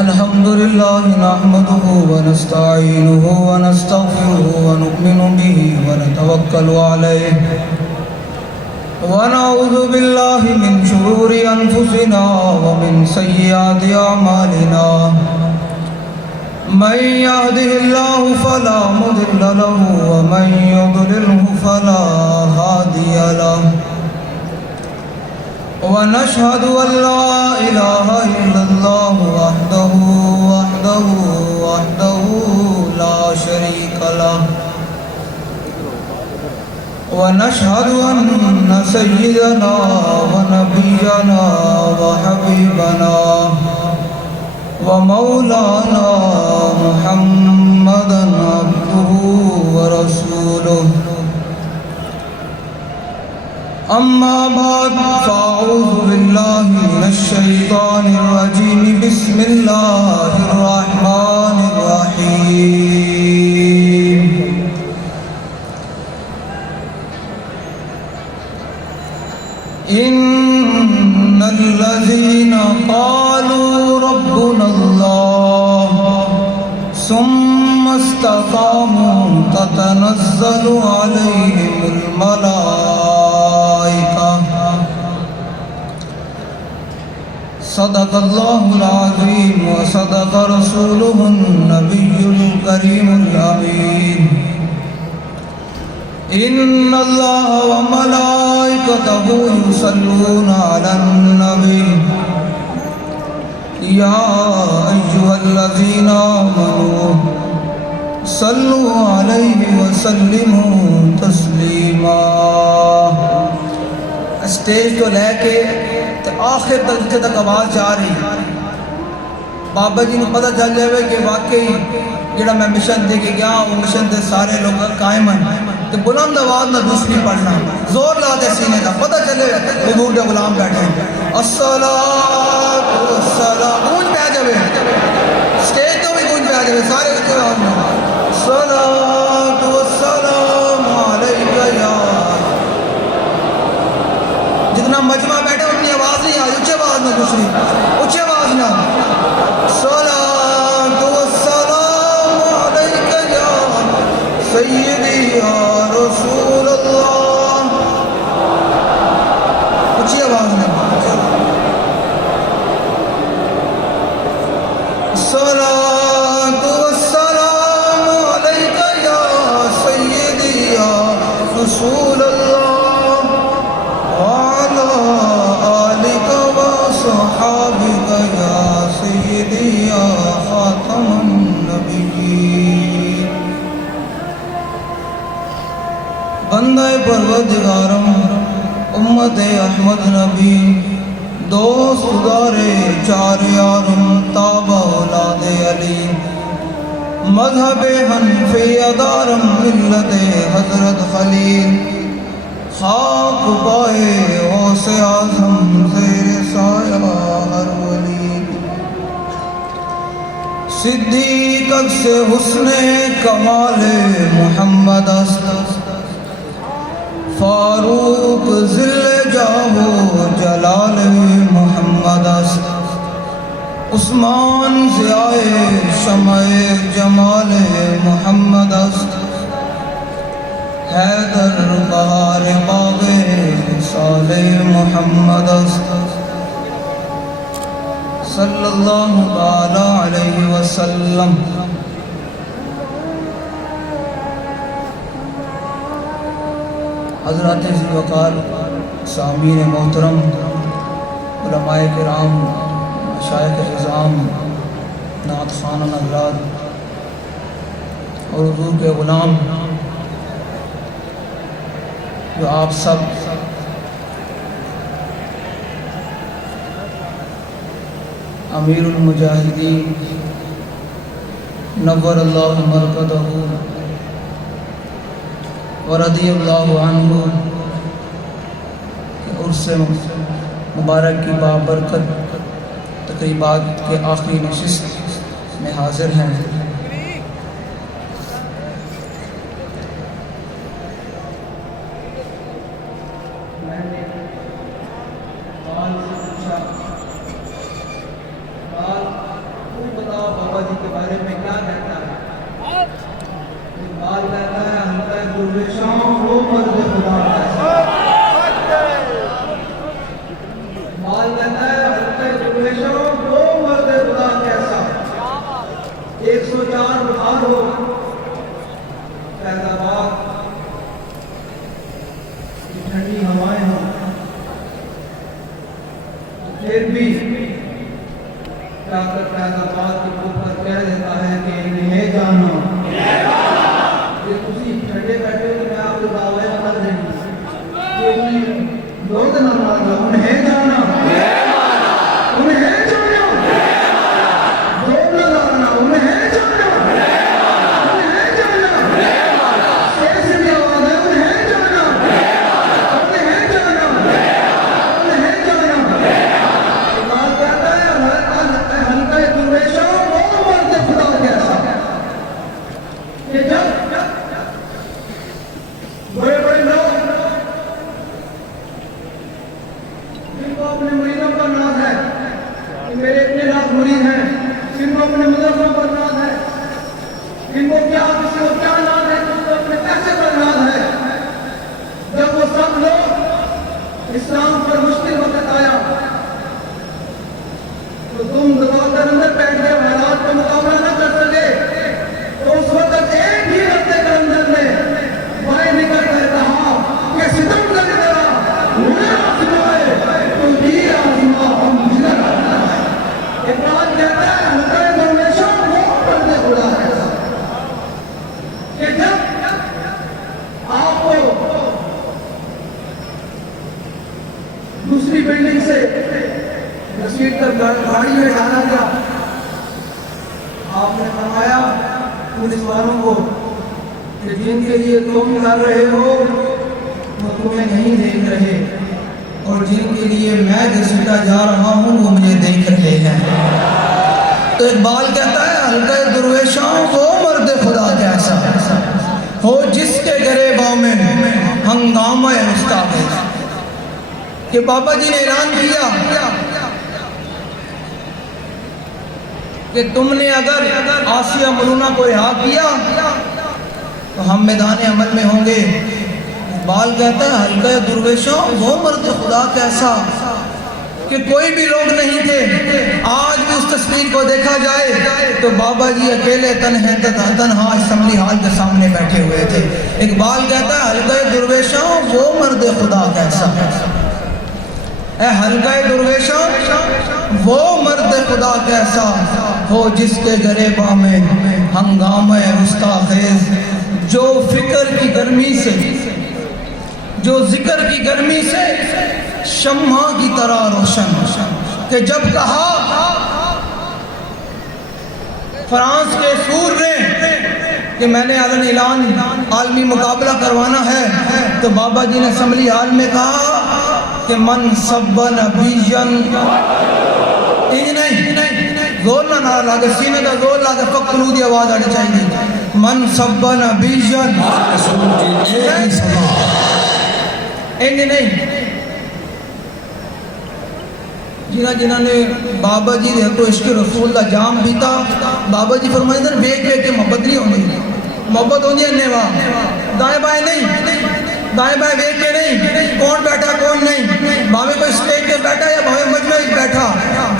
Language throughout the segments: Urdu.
الحمد لله نحمده ونستعينه ونستغفره ونؤمن به ونتوكل عليه ونعوذ بالله من شرور أنفسنا ومن سيئات أعمالنا من يهده الله فلا مضل له ومن يضلله فلا هادي له ونشهد أن لا إله إلا الله وحده لا شريك له ونشهد أن سيدنا ونبينا وحبيبنا ومولانا محمدا عبده ورسوله أما بعد فأعوذ بالله من الشيطان الرجيم بسم الله الرحمن الرحيم إن الذين قالوا ربنا الله ثم استقاموا تتنزل عليهم الملائكة صدق الله العظيم وصدق رسوله النبي الكريم الأمين إن الله وملائكته يصلون على النبي يا أيها الذين آمنوا صلوا عليه وسلموا تسليما. اسٹیج تو لے کے آخر تک جتنے تک آواز جا رہی بابا جی نے پتہ چل جائے کہ واقعی جڑا میں مشن دے کے گیا وہ مشن دے سارے لوگ قائم ہیں تو بلند آواز نہ دوسری پڑھنا زور لا دے سینے کا پتہ چلے حضور دے غلام بیٹھے الصلاۃ والسلام گونج پہ آ جائے اسٹیج تو بھی گونج پہ آ جائے سارے الصلاۃ والسلام علیک یا جتنا مجمع بیٹھے اتنی آواز نہیں آئی اونچی آواز نہ دوسری اونچی آواز نہ صلاۃ والسلام علیک یا سیدی یا رسول اللہ اونچی آواز نہ صلاۃ والسلام علیک یا سیدی یا رسول اللہ صحابك يا سيدي يا خاتم النبيين. بندہ پروردگارم امت احمد نبی دوست دارے چار یارم تابع اولاد علی مذہب حنفی ادارم ملت حضرت خلیل خاک پائے غوث اعظم زیر سایہ ہر ولی صدیق سے حسن کمال محمد است فاروق ذل جاہ جلال محمد است عثمان ضیاء شمع جمال محمد است حیدر بہار باغ وصال محمد است صلی اللہ تعالی علیہ وسلم. حضرات ذی الوقار سامعین محترم علماء کرام مشائخ اعظام نعت خوانان حضرات اور حضور کے غلام جو آپ سب امیر المجاہدین نور اللہ مرقدہ ورضی اللہ عنہ کہ عرص مبارک کی بابرکت تقریبات کے آخری نشست میں حاضر ہیں. جی کے بارے میں کیا کہتا ہے؟ اقبال کہتا ہے ہمارے درویشوں وہ مرد خدا کیسا. اقبال کہتا ہے ہمارے درویشوں وہ مرد خدا کیسا. 104 بخار ہو، فیض آباد ٹھنڈی ہوائیں ہوں، پھر بھی کیا کر فیض آباد کے اوپر کہہ دیتا ہے کہ انہیں جانا. یہ کسی ٹھنڈے بیٹھے ہو تو میں آپ کو دعوے بتا دیں کہ انہیں لوگ نہ مانا، انہیں جانا، انہیں جانا، لوگ نہ مانا، انہیں جانا، انہیں جانا، کیسے بھی آواز ہے انہیں جانا، انہیں جانا، انہیں جانا. اقبال کہتا ہے ہلکے درویشوں وہ مرد خدا کیسا. کہ جب بڑے بڑے لوگ جن کو اپنے مریدوں پر ناز ہے کہ میرے اتنے لاکھ مرید ہیں، جن کو اپنے مدرسوں پر ناز ہے، جن کو کیا کسی کو کیا ناز ہے، جن کو اپنے پیسے پر ناز ہے، جب وہ سب لوگ اسلام پر مشکل وقت آیا تو تم دبا کر اندر بیٹھ گئے، حالات کا مقابلہ نہ کر سکے، تو اس وقت ایک ہی رفتے کے اندر نے باہر نکل کر کہا کہ ستم کر دیا انہیں آزمائے تو بھی آزما ہم جدر. اقبال کہتا ہے ہلکے درویشوں وہ مرد خدا کیسا. کہ جب آپ کو دوسری بلڈنگ سے رسید کر گاڑی میں ڈالا گیا، آپ نے فرمایا پولیس والوں کو کہ جن کے لیے تم کر رہے ہو وہ تمہیں نہیں دیکھ رہے، اور جن کے لیے میں گھسیٹا جا رہا ہوں وہ مجھے دیکھ رہے ہیں. تو اقبال کہتا ہے ہلکے درویشوں وہ مرد خدا کیسا ہو جس کے گریباں میں ہنگامہ مستعد. کہ بابا جی نے اعلان کیا کہ تم نے اگر آسیہ ملونہ کو رہا کیا تو ہم میدان عمل میں ہوں گے. اقبال کہتا ہے ہلکے درویشوں وہ مرد خدا کیسا. کہ کوئی بھی لوگ نہیں تھے. آج بھی اس تصویر کو دیکھا جائے تو بابا جی اکیلے تنہا اسمبلی ہال کے سامنے بیٹھے ہوئے تھے. اقبال کہتا ہے ہلکے درویشوں وہ مرد خدا کیسا. اے ہلکے درویشوں وہ مرد خدا کیسا ہو جس کے گریباں میں ہنگامہ مستاخیز، جو فکر کی گرمی سے، جو ذکر کی گرمی سے شمع کی طرح روشن. کہ جب کہا فرانس کے سور نے کہ میں نے اعلان عالمی مقابلہ کروانا ہے، تو بابا جی نے اسمبلی ہال میں کہا کہ من سب نبیًا، نہیں زور نہ نعرہ لا کے، سینے کا زور لا کے فقط قلودی آواز آنی چاہیے. من سب نبیًا، نہیں جنہ نے بابا جی نے تو عشق رسول کا جام پیتا. بابا جی فرمائے تھے بیچ بیچ کے محبت نہیں ہونی، محبت ہونی ہے نیوا، دائیں بائیں نہیں، دائیں بائیں بیچ کے نہیں، کون بیٹھا کون نہیں، بھاوے کوئی اسٹیج پہ بیٹھا یا بھاوے مجمع میں بیٹھا،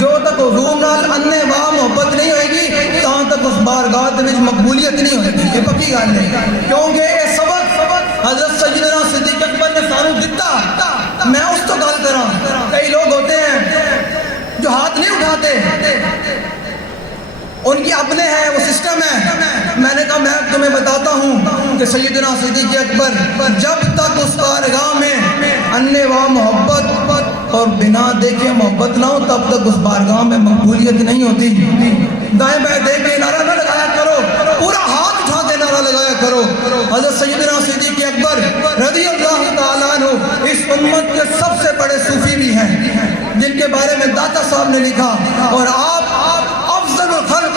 جو تک حضور نال انے واہ محبت نہیں ہوئے گی تاں تک اس بارگاہ دے وچ مقبولیت نہیں ہوئے گی. یہ پکی گل ہے، کیونکہ یہ سبق حضرت سیدنا صدیق اکبر نے سانو دتا. میں اس تو گل کراں، کئی لوگ ہوتے ہیں جو ہاتھ نہیں اٹھاتے، ان کی اپنے ہیں، وہ سسٹم ہے. میں نے کہا میں تمہیں بتاتا ہوں کہ سیدنا صدیق اکبر جب تک اس بارگاہ میں انے واہ محبت اور بنا دیکھے محبت نہ ہو تب تک اس بارگاہ میں مقبولیت نہیں ہوتی. دائیں بائیں دیکھ کے نعرہ نہ لگایا کرو، پورا ہاتھ اٹھا کے نعرہ لگایا کرو. حضرت سیدنا صدیق اکبر رضی اللہ تعالیٰ عنہ اس امت کے سب سے بڑے صوفی بھی ہیں، جن کے بارے میں داتا صاحب نے لکھا. اور آپ افضل الخلق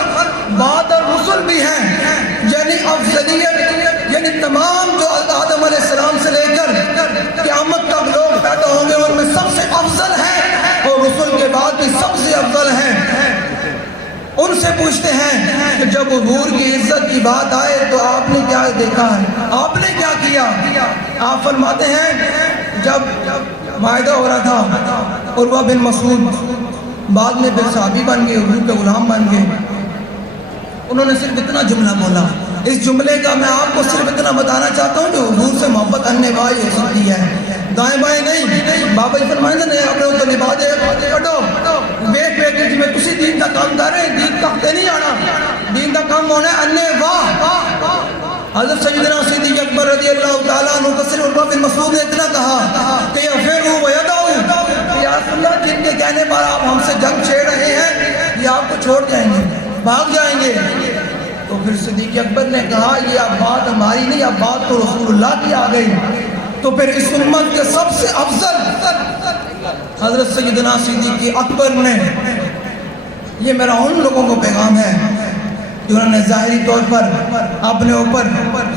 بعد الرسل بھی ہیں، یعنی افضلیت، یعنی تمام جو آدم علیہ السلام سے لے کر قیامت تک لوگ پیدا ہوں گے ان میں سب سے افضل ہیں، اور رسل کے بعد بھی سب سے افضل ہیں. ان سے پوچھتے ہیں کہ جب حضور کی عزت کی بات آئے تو آپ نے کیا دیکھا ہے، آپ نے کیا کیا؟ آپ فرماتے ہیں جب معاہدہ ہو رہا تھا، عروہ بن مسعود بعد میں پھر صحابی بن گئے، حضور کے غلام بن گئے، انہوں نے صرف اتنا جملہ بولا. اس جملے کا میں آپ کو صرف اتنا بتانا چاہتا ہوں کہ حضور سے محبت اننے بھائی ہو سکتی ہے، دائیں بائیں نہیں. بابا جی فرمائیں گے نہیں اپنے تو نبھا دے کٹو ویٹ ویٹ جی میں تسی دین کا کام کر رہے ہیں، دین کا تے نہیں آنا، دین کا کام ہونا ہے اننے واہ. حضرت سیدنا صدیق اکبر رضی اللہ تعالیٰ عنہ تصریح عروہ بن مسعود نے اتنا کہا کہ یفروا ویدعوا، یا رسول اللہ جن کے کہنے پر آپ ہم سے جنگ چھیڑ رہے ہیں یہ آپ کو چھوڑ جائیں گے، بھاگ جائیں گے. تو پھر صدیق اکبر نے کہا یہ اب بات ہماری نہیں، اب بات تو رسول اللہ کی آ گئی. تو پھر اس امت کے سب سے افضل حضرت سیدنا صدیق اکبر نے، یہ میرا ان لوگوں کو پیغام ہے جنہوں نے ظاہری طور پر اپنے اوپر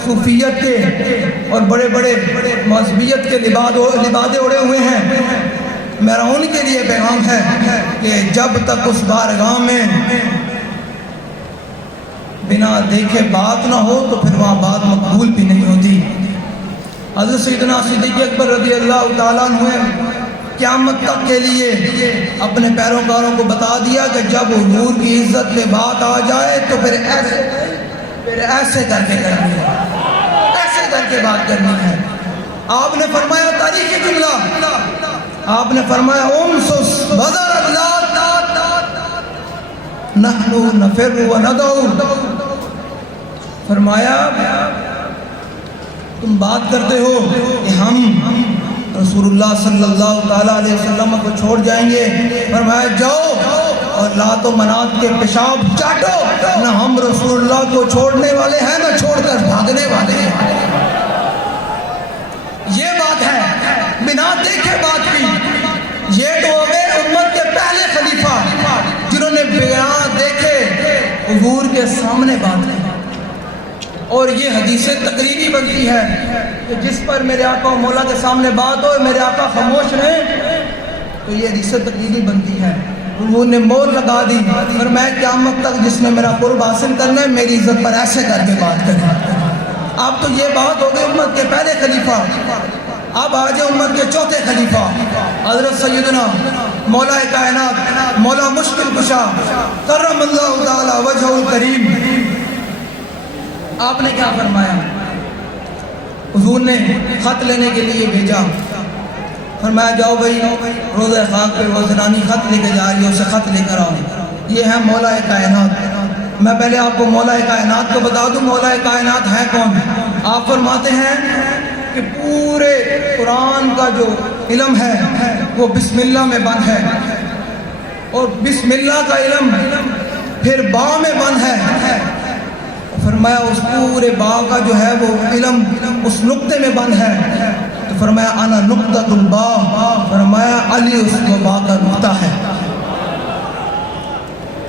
صوفیت کے اور بڑے بڑے مذہبیت کے لبادے اڑے ہوئے ہیں. میرا ان کے لیے پیغام ہے کہ جب تک اس بارگاہ میں بنا دیکھے بات نہ ہو تو پھر وہاں بات مقبول بھی نہیں ہوتی. حضرت سیدنا صدیق اکبر رضی اللہ تعالیٰ عنہ قیامت تک کے لیے اپنے پیروکاروں کو بتا دیا کہ جب حضور کی عزت پہ بات آ جائے تو پھر ایسے کر کے کرنی ہے، ایسے کر کے بات کرنی ہے. آپ نے فرمایا تاریخی جملہ، آپ نے فرمایا امسس بذر اللہ نحن نفر وندعو، فرمایا تم بات کرتے ہو کہ ہم رسول اللہ صلی اللہ تعالیٰ علیہ وسلم کو چھوڑ جائیں گے، فرمایا جاؤ اور لات و منات کے پیشاب چاٹو، نہ ہم رسول اللہ کو چھوڑنے والے ہیں نہ چھوڑ کر بھاگنے والے ہیں. یہ بات ہے بنا دیکھے بات کی. یہ تو ہو گئے امت کے پہلے خلیفہ جنہوں نے بنا دیکھے حضور کے سامنے بات کی. اور یہ حدیث تقریری بنتی ہے کہ جس پر میرے آقا و مولا کے سامنے بات ہو میرے آقا خاموش رہیں تو یہ حدیث تقریری بنتی ہے. حضور نے مور لگا دی اور میں قیامت تک جس نے میرا قرب حاصل کرنا ہے میری عزت پر ایسے کر کے بات کریں. اب تو یہ بات ہو گئی امت کے پہلے خلیفہ. اب آج امت کے چوتھے خلیفہ حضرت سیدنا مولا کائنات مولا مشکل کشا کرم اللہ تعالی وجہ الکریم. آپ نے کیا فرمایا؟ حضور نے خط لینے کے لیے بھیجا، فرمایا جاؤ بھائی روضہ خاک پہ وہ زنانی خط لے کے جا رہی ہے، اسے خط لے کر آؤ. یہ ہے مولا کائنات. میں پہلے آپ کو مولا کائنات کو بتا دوں مولا کائنات ہے کون. آپ فرماتے ہیں کہ پورے قرآن کا جو علم ہے وہ بسم اللہ میں بند ہے، اور بسم اللہ کا علم پھر با میں بند ہے. فرمایا اس پورے با کا جو ہے وہ علم اس نقطے میں بند ہے. تو فرمایا انا نقطۃ البا، فرمایا علی اس کو با کا نقطہ ہے.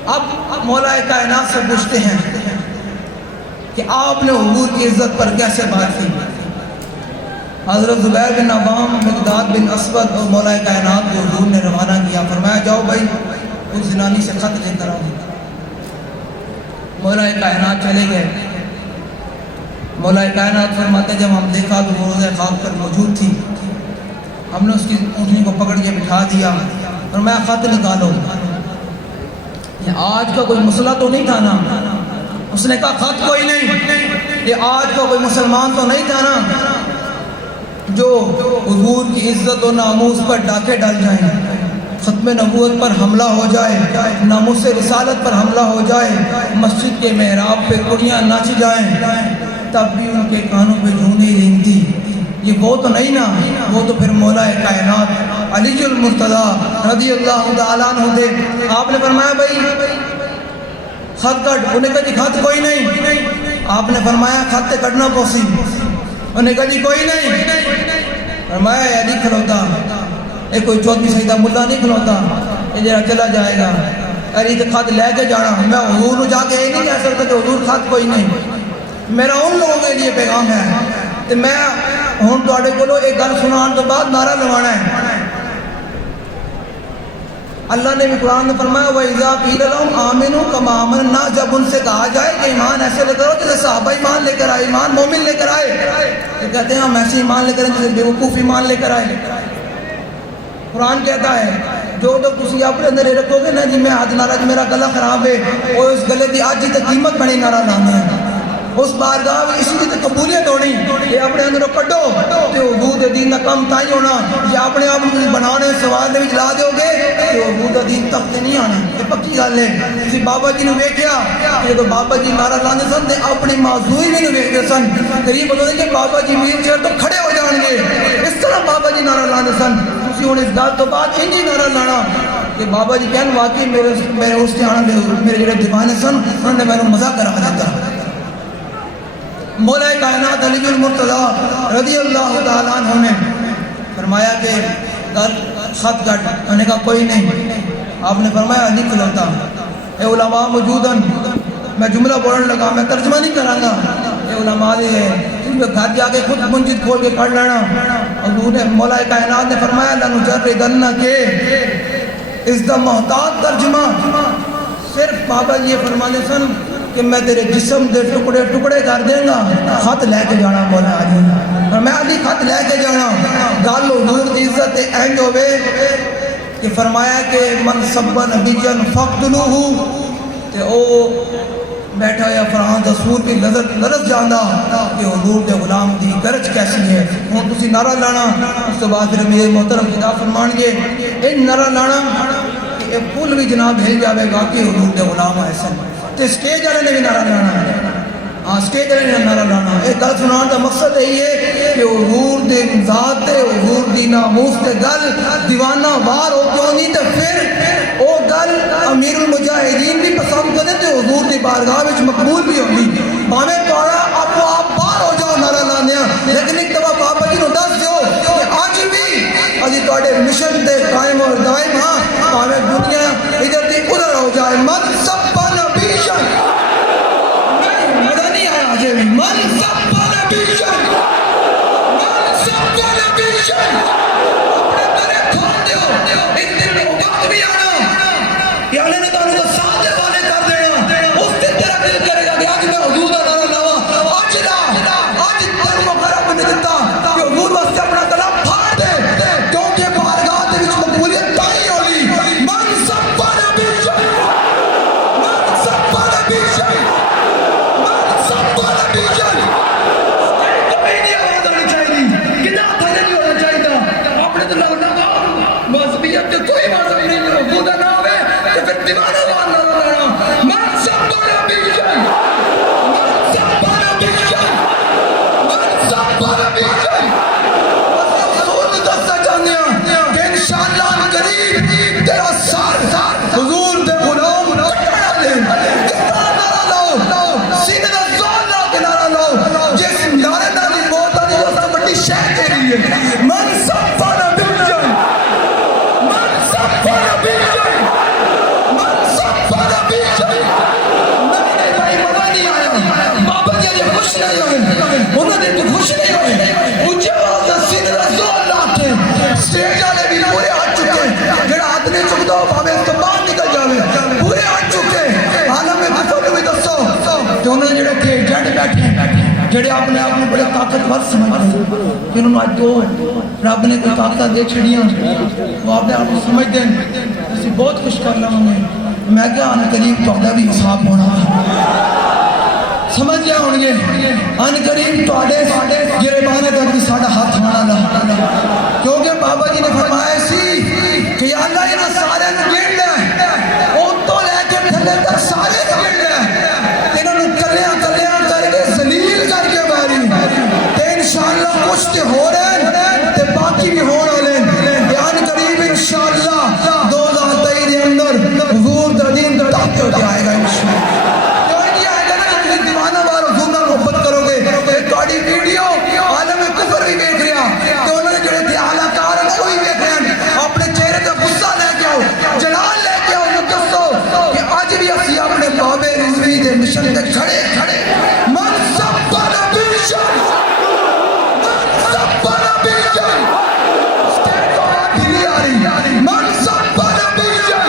اب مولا کائنات سے پوچھتے ہیں کہ آپ نے حضور کی عزت پر کیسے بات کی. حضرت زبیر بن عوام، مقداد بن اسود اور مولا کائنات کو حضور نے روانہ کیا. فرمایا جاؤ بھائی اس زنانی سے خط لے کر آؤ. مولا کائنات چلے گئے. مولا کائنات فرماتے جب ہم دیکھا تو وہ روضہ خاک پر موجود تھی. ہم نے اس کی اونٹنی کو پکڑ کے بٹھا دیا اور میں خط نکالو. یہ آج کا کوئی مسئلہ تو نہیں تھا نا. اس نے کہا خط کوئی نہیں، یہ آج کا کوئی مسلمان تو نہیں تھا نا جو حضور کی عزت و ناموس پر ڈاکے ڈال جائیں، ختم نبوت پر حملہ ہو جائے، ناموس رسالت پر حملہ ہو جائے، مسجد کے محراب پہ کڑیاں ناچ جائیں تب بھی ان کے کانوں پہ جوں نہیں رینگتی. یہ وہ تو نہیں نا، وہ تو پھر مولا کائنات علی المرتضیٰ رضی اللہ تعالیٰ عنہ تھے. آپ نے فرمایا بھائی خط کٹ. انہوں نے کہا جی خط کوئی نہیں. آپ نے فرمایا خط کٹنا پوسی. انہوں نے کہا جی کوئی نہیں. فرمایا علی کھلوتا، یہ کوئی چوتھی سیدہ ملا نہیں کھلوتا، یہ جرا چلا جائے گا. علی تو خط لے کے جانا. میں حضور کو جا کے یہ نہیں کہہ سکتا کہ حضور خط کوئی نہیں. میرا ان لوگوں کے لیے پیغام ہے کہ میں ہوں تواڈے کولوں ایک گل سنان تو بعد نعرہ لوانا ہے. اللہ نے بھی قرآن میں فرمایا وَإِذَا قِيلَ لَهُمْ آمِنُوا كَمَا آمَنَ النَّاسُ، جب ان سے کہا جائے کہ ایمان ایسے لے کر آؤ جیسے صحابہ ایمان لے کر آئے، ایمان مومن لے کر آئے، تو کہتے ہیں ہم ایسے ایمان لے کر آئے جیسے بیوقوف ایمان لے کر آئے۔ قرآن کہتا ہے جو تو تسی اپنے اندر یہ رکھو گے نا جی میں آج ناراض میرا گلا خراب ہے، اور اس گلے کی آج ہی تو قیمت بڑی نارا لانا ہے، اس بارگاہ میں اسی کی قبولیت ہونی، یہ اپنے اندر کٹو تو حضور دین کا کام تائی ہونا، یہ اپنے آپ کو بنانے سوال دے لا دو گے تو حضور دین تک نہیں آنا، یہ پکی گل ہے۔ کسی بابا جی نے ویکھیا کہ تو بابا جی نعرہ لاندے سن تے اپنی معذوری بھی ویکھدے سن، قریب ہوتے کہ بابا جی ویل چیئر تو کھڑے ہو جان گے، اس طرح بابا جی نعرہ لاندے سن۔ تسی ہن اس گل تو بعد انجی نعرہ لانا کہ بابا جی کہن واقعی میرے اس کے آنے میرے جڑے دیوانے سن انہوں نے میرے مزہ کرا دیتا۔ مولا کائنات علی المرتضیٰ رضی اللہ تعالیٰ عنہ نے فرمایا کہ خط گٹ، میں نے کہا کوئی نہیں، آپ نے فرمایا لکھ لیتا، اے علماء موجودن، میں جملہ بولنے لگا، میں ترجمہ نہیں کروں گا، اے علماء ہے گھر جا کے خود منجد کھول کے پڑھ لینا۔ حضور نے مولا کائنات نے فرمایا لنجردن کے اس دا محتاط ترجمہ، صرف بابا جی یہ فرمانے سن کہ میں تیرے جسم دے ٹکڑے ٹکڑے کر دیں گا، خط لے کے جانا مولا علی، اور میں علی خط لے کے جانا۔ گل حضور دی عزت اینج ہوئے کہ فرمایا کہ من سب نبیًا فقتلوہ، تے او بیٹھا یا فرحان رسول بھی لرز جانا کہ حضور دے غلام دی گرج کیسی ہے۔ ہوں تسی نعرہ لانا، اس تو بعد پھر میرے محترم خطاب فرمان گے ان نعرہ لانا کہ ایک پل بھی جناب ہل جاوے گا کہ حضور دے غلام ایسا، تو اسٹیج والے نے بھی نعرہ لانا ہے، اسٹیج والے نے نعرہ لانا۔ ایک گل سنان کا مقصد یہی ہے کہ حضور دی ذات تے حضور دی ناموس تے گل دیوانہ وار ہو کیوں نہیں، تو پھر وہ گل امیر المجاہدین بھی پسند کرے تو حضور دی بارگاہ وچ مقبول بھی ہوگی۔ بھاوے تھوڑا آپ باہر ہو جاؤ نعرہ لانے، لیکن ایک دفعہ بابا جی نو دس دیو کہ اج بھی ابھی تواڈے مشن تے قائم اور دائم ہاں، بھاوے دنیا ادھر دی ادھر ہو جائے۔ من سب نبیشن، مزہ نہیں آیا آج بھی، من سب نبیشن، من سب نبیشن، اپنے ترے کھول دیو، ایک دن میں وقت بھی آنا کہ اللہ نے تعالیٰ کو ساتھ دے والے کر دینا، اس دن تیرا دل کرے گا کہ آج میں حضور دا نعرہ لاواں، آج تر مغرب نے دیتا کہ حضور واسطے اپنا گلا پھاڑ دے، کیونکہ بارگاہ دے وچ مقبولیت تائی ہولی۔ من سب نبیشن، من سب نبیشن، من سب نبیشن، کبھی نہیں آواز آنی چاہیے، کتنا تھلے نہیں ہونا چاہیے، اپنے تو لگنا مذہبیت کے کوئی مذہب نہیں ہے، حضور دا نام ہے تو پھر دیوانہ وار نعرہ لانا۔ من سب نبیشن، من سب نبیشن، من سب نبیشن۔ حضور دستا چاہنے ہیں کہ انشاءاللہ قریب تیرا سار حضور دے غلام کٹڑا لے، کس طرح نعرہ لاؤ، سینے دا زور لا کے نعرہ لاؤ، جس نعرے نالی موت آنی وہ سب بڑی شہ کے لیے۔ من سب نبیشن، من سب نبیشن، من سب نبیشن۔ نبی بھائی مزہ نہیں آیا، بابا جی نے خوش نہیں ہوئے، انہوں نے تو خوش نہیں ہوئے، اونچے آواز سے سینے دا زور لا کے سٹیج والے بھی پورے ہاتھ چکے، جڑا ہاتھ نہیں چکتا ہو بھاوے اس تو باہر نکل جاوے، پورے ہاتھ چکے۔ عالم میں کفر کو بھی دسو کہ انہوں نے جڑے کہ جڑے بیٹھے جڑے اپنے آپ میں بڑے طاقتور سمجھتے ہیں کہ انہوں نے آج دو رب نے کوئی طاقتہ دے چھڑیاں، وہ اپنے آپ کو سمجھتے ہیں اسی بہت خوش کر لوں گے۔ میں کیا آن قریب توڑا بھی حساب ہونا سمجھ جائے ہوں گے، آن قریب توڑے گریبانے تک بھی ساڑھا ہاتھ ہونا لہا، کیونکہ بابا جی نے فرمایا سی کہ یا اللہ یہ سارے گھڑ لے، اون تو لے کے پھلے تک سارے گھڑ لے، انہوں نے کلیاں کلیاں کر کے ذلیل کر کے باری، کہ انشاءاللہ کچھ تے ہو رہے ہیں تے باقی بھی ہو رہے ہیں، آن قریب انشاءاللہ 2023 دے اندر حضور دا دین تحت ہو جائے گا انشاءاللہ۔ ویڈیو عالم کفر بھی دیکھ رہا کہ انہوں نے جڑے تھے اعلیٰ کار وہ بھی دیکھ رہے ہیں، اپنے چہرے پہ غصہ لے کے آؤ، جلال لے کے آؤ، یہ دسو کہ آج بھی اسی اپنے بابے رضوی دے مشن تے کھڑے من سب نبیشن، من سب نبیشن، اسٹیٹ کو آتی نہیں آ رہی، من سب نبیشن،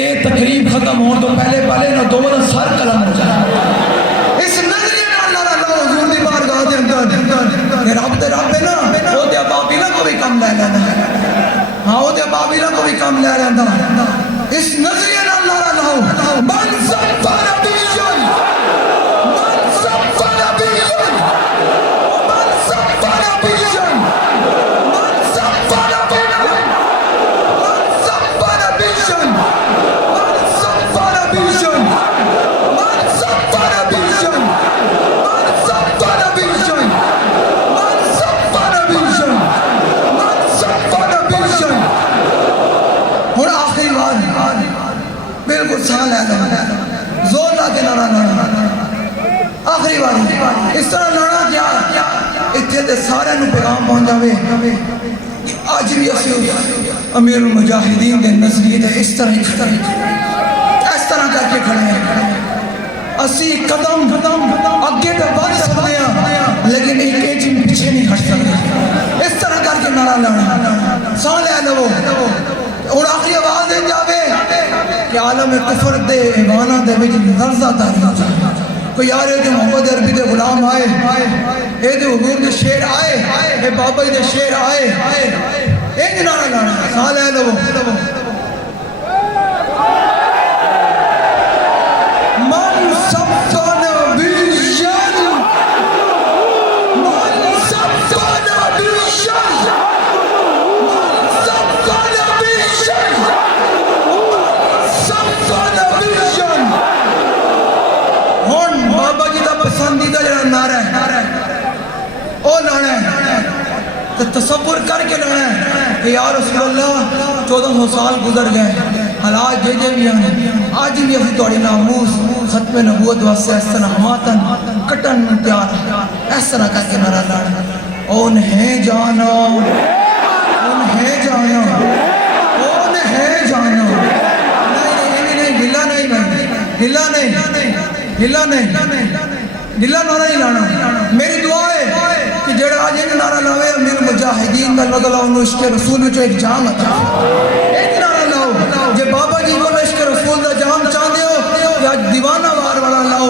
یہ تقریب ختم ہونے تو پہلے پہلے نہ دو دا سر قلم ہو جائے اس نظریے نال اللہ حضور دی بارگاہ دے اندر کہ رب دے رب ہے نا وہ تے ابابیلا کو بھی کم لے لینا ہاں وہ تے ابابیلا کو بھی کم لے لینا اس نظریے نال اللہ من سفر بیجن من سفر بیجن من سفر بیجن من سفر بیجن من سفر بیجن من سفر بیجن من سفر بیجن من سفر بیجن من سفر بیجن من سفر بیجن اور آخری بار بالکل سال ہے زور لا کے لڑا آخری بار اس طرح لڑا کیا اتنے تے سارے نو پیغام پہنچ جاوے آج بھی اسی امیر المجاہدین دے نظریے تے اس طرح کر کے کھڑے ہیں اسی قدم اگے تے بڑھ سکتے ہیں لیکن ایک انچ پیچھے نہیں ہٹ سکتے اس طرح کر کے نعرہ لانا سال ہے لو اور آخری آواز دے جاوے کہ عالم کفر دے ایمانہ دے وچ لرزہ تاری ہو جائے کوئی یار اے دے محمد عربی دے غلام آئے اے دے حضور دے شیر آئے اے بابا دے شیر آئے اے نعرہ لانا سال ہے لو من سفن بیشن من سفن بیشن من سفن بیشن سفن بیشن ہون بابا جی دا پسندیدہ جڑا نعرہ ہے او لانا ہے تو تصور کر کے لانا ہے کہ یا رسول اللہ 1400 سال گزر گئے حالات جے بھی ہیں آج بھی اسی توڑی ناموس ختم نبوت واسطے اس طرح ماتن کٹن تیار اس طرح کر کے نعرہ لانا انہیں جانا انہیں جانا انہیں جانا نہیں ہلا نہیں ہلا نہیں ہلا نہیں ہلا نعرہ نہیں لانا میری دعا ہے کہ جڑا آج ایک نعرہ لاوے امیر مجاہدین کا اللہ تعالیٰ انہوں عشق رسول میں جو ایک جام اچھا ایک نعرہ لاؤ جے بابا جی کو عشق رسول کا جام چاہتے ہو یا دیوانہ وار والا لاؤ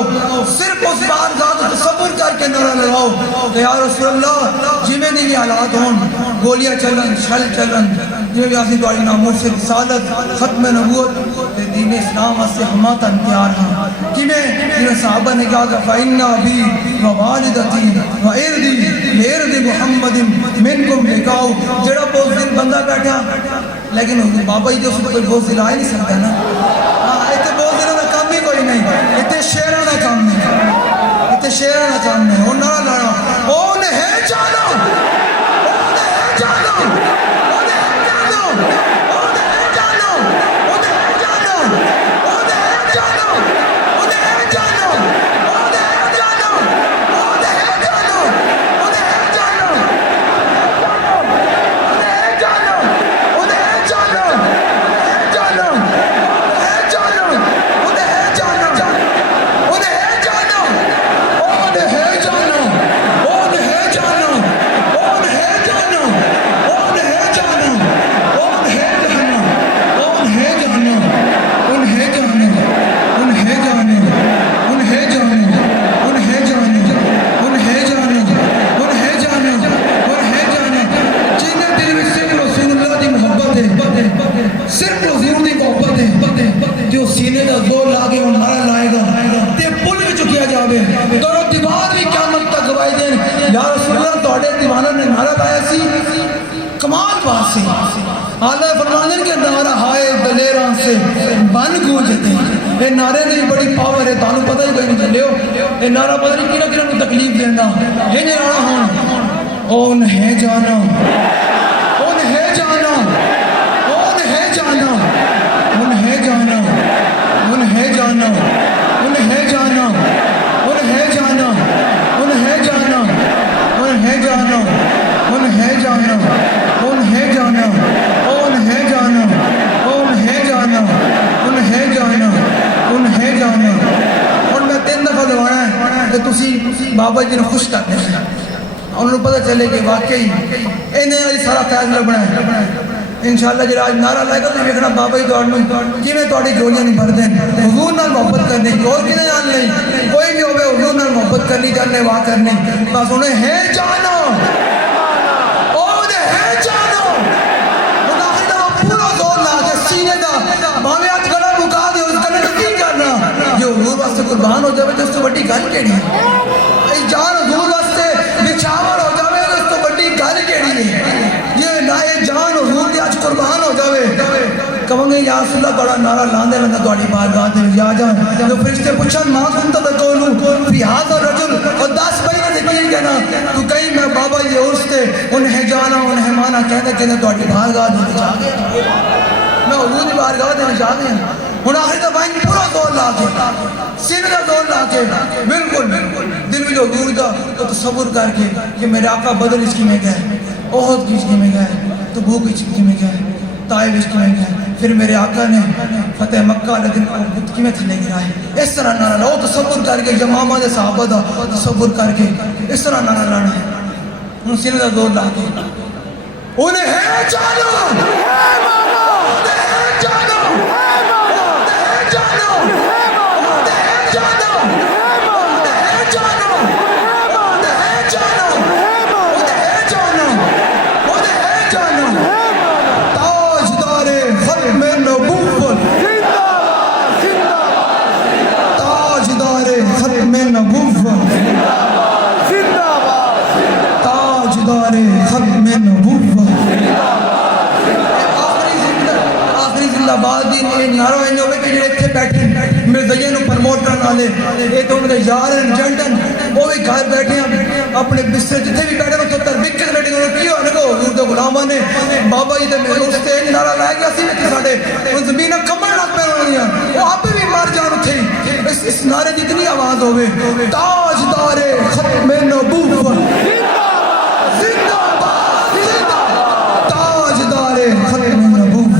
صرف اس بات ذات تصور کر کے نعرہ لگاؤ کہ یا رسول اللہ جی میں نہیں حالات ہوں گولیاں چلن شل چلن جو بھی آسی دواری نامور سے رسالت ختم نبوت دین اسلام سے ہماتا انتیار ہیں کہ میں صحابہ نے کہا کہ فَإِنَّا بِي وَوَالِدَتِي وَإِرْدِي لِإِرْدِ مُحَمَّدٍ مِنْكُمْ بِكَاؤ جڑا بہت دن بندہ بیٹھا لیکن بابا ہی جو اس کو کوئی بہت دل آئے نہیں سکتا نا اتنے بہت دنوں کا کام ہی کوئی نہیں اتنے شیرانہ کام نہیں اتنے شیرانہ کام نہیں وہ نعرہ لانا اون ہے جانا اون ہے جانا کمال بات سے آلہ فرمانن کے نعرہ ہائے دلیران سے بن گونجتے ہیں یہ نعرے نہیں بڑی پاور ہے تانوں پتہ ہی کوئی نہیں چلے ہو یہ نعرہ پتہ نہیں کنا کنا کو تکلیف دینا یہ نعرہ ہوں اون ہے جانا اون ہے جانا اون ہے جانا اون ہے جانا اون ہے جانا اون ہے جانا اون ہے جانا اون ہے جانا اون ہے جانا اون ہے جانا اون ہے جانا اون ہے جانا اون ہے جانا اون ہے جانا اون ہے جانا اور میں 3 دفعہ دوانا ہے کہ تسی بابا جی نے خوش کرتے ہیں انہوں نے پتہ چلے کہ واقعی انہیں سارا فیض لبنا ہے انشاءاللہ جڑا اج نعرہ لائے گا تو ویکھنا بابا جی کیویں تہاڈی جوڑیاں نہیں بھر دین حضور نال محبت کرنی اور کنے نال نہیں کوئی بھی ہوے حضور نال محبت کرنی جاننے وا کرنی بس انہیں ہے جانا اور ہے جانا خدا خدا پورا زور لا کے سینے دا باویں اج گلا مکا دے اس کنے کی کرنا جو حضور واسطے قربان ہو جاوے تو اس تو بڑی گل کیڑی ہے اے جان حضور واسطے نچھاور ہو جاوے تو اس تو بڑی گل کیڑی ہے یہ نہ جان حضور دی اج قربان ہو جاوے کہوں گے یا رسول اللہ بڑا نعرہ لاندے میں تہاڈی بارگاہ تے جا جان جو فرشتے پوچھن ماں کن تو بقولو فی ھذا الرجل اور 10 مہینے سے کی کہنا تو کہیں میں بابا جی عرس تے انہیں جانا انہیں مانا کہتے کہ تہاڈی بارگاہ تے جا گیا میں حضور دی بارگاہ تے جا گیا ہن آخر تے بھائی پورا زور لا کے سینے دا زور لا کے بالکل دل میں جو حضور دا تصور کر کے کہ میرے آقا بدر اس کی میں گئے احد کی اس کی میں گئے تبوک اس کی میں گئے طائف اس کی میں گئے پھر میرے آقا نے فتح مکہ لیکن بت کی میں تھلے گرائے اس طرح نعرہ لاؤ تصور کر کے جمامہ دے صحابہ دا تصور کر کے اس طرح نعرہ لانا ہے ان سینے دا زور لا کے انہیں ہے جانا انہیں ہے جانا نعرہ انہوں نے کہ جڑے اتھے بیٹھے مرزائیہ نو پرموٹ کرنا لے یہ تو انہوں نے یار جنٹن وہ بھی گھر بیٹھے ہیں اپنے بستر جتنے بھی بیٹھے ہیں تو تربیت کے بیٹھے ہیں کیوں انہوں کو حضور دے غلامہ نے بابا جی دے میرے اس تے نعرہ لائے گا سی کہ ساڑے ان زمینہ کمر نہ پہ ہوئی ہیں وہ آپ بھی مار جان تھے اس نعرے جتنی آواز ہوئے تاجدار ختم نبوت زندہ باد زندہ تاجدار ختم نبوت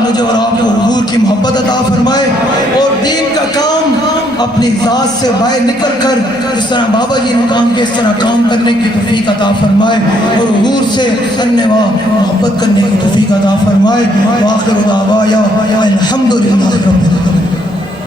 مجھے اور آپ کو حضور کی محبت عطا فرمائے اور دین کا کام اپنی ذات سے باہر نکل کر جس طرح بابا جی نے کام کیا اس طرح کام کرنے کی توفیق عطا فرمائے اور حضور سے کرنے و محبت کرنے کی توفیق عطا فرمائے وآخر دعوایا الحمدللہ رب العالمین.